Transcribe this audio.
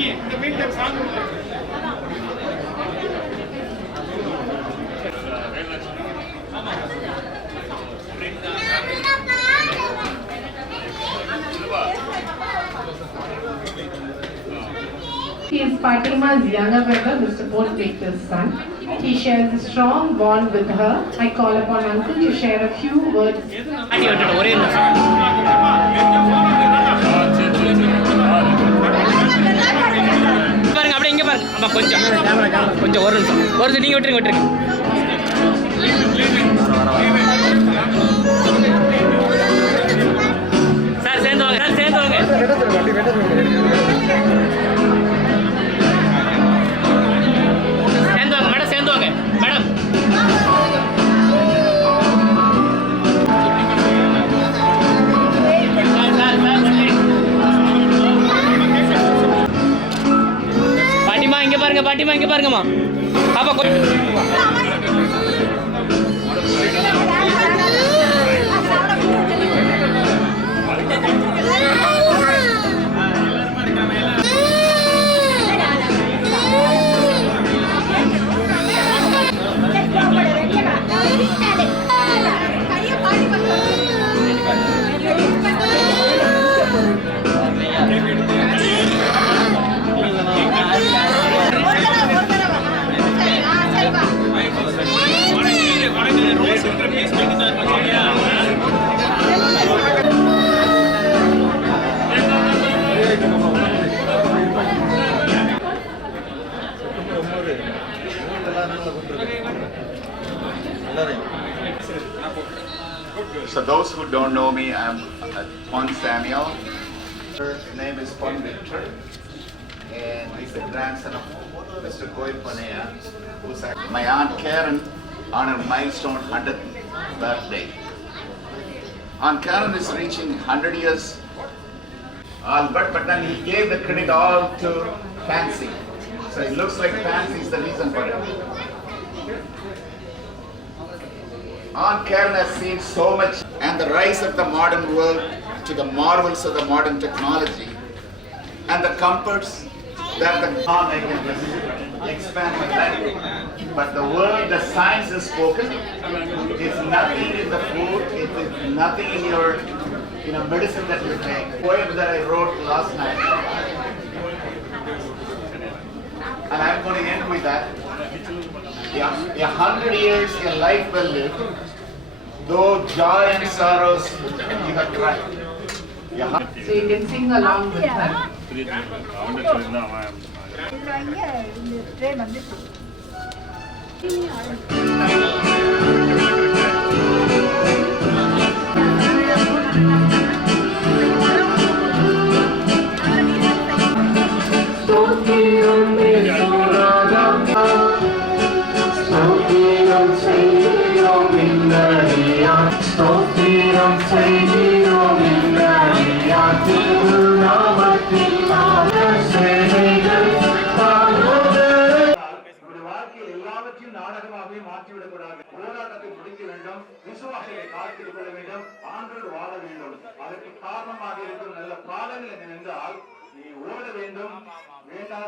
He is Fatima's younger brother, Mr. Paul Victor's son. He shares a strong bond with her. I call upon Uncle to share a few words. கொஞ்சம் ஒரு நிமிஷம் நீங்க விட்டுருங்க sir சேர்ந்து வாங்க madam சேர்ந்து வாங்க மேடம் பாட்டிமா இங்க பாருங்கம்மா பாப்பா So those who don't know me, I'm Pon Samuel. Her name is Pon Victor, and he's the grandson of Mr. Goy Panea, who's my Aunt Karen on her milestone 100th birthday. Aunt Karen is reaching 100 years, but then he gave the credit all to Fancy. So it looks like Fancy is the reason for it. Aunt Karen has seen so much, and the rise of the modern world to the marvels of the modern technology and the comforts that the I can expand my language. But the word, the science is spoken. It's nothing in the food. It is nothing in your, medicine that you take. Poem that I wrote last night, and I'm going to end with that. 100 years a life well lived, though joy and sorrows you have tried. So you can sing along with her. நாடகமாகவே மாற்றிவிடக்கூடாது. போராட்டத்தை முடிக்க வேண்டும், விசுவாசத்தை காத்துக் கொள்ள வேண்டும், ஆண்டோடு வாழ வேண்டும். அதற்கு காரணமாக இருக்கும் நல்ல பாடங்கள் என்றால் நீ ஓட வேண்டும் வேண்டாம்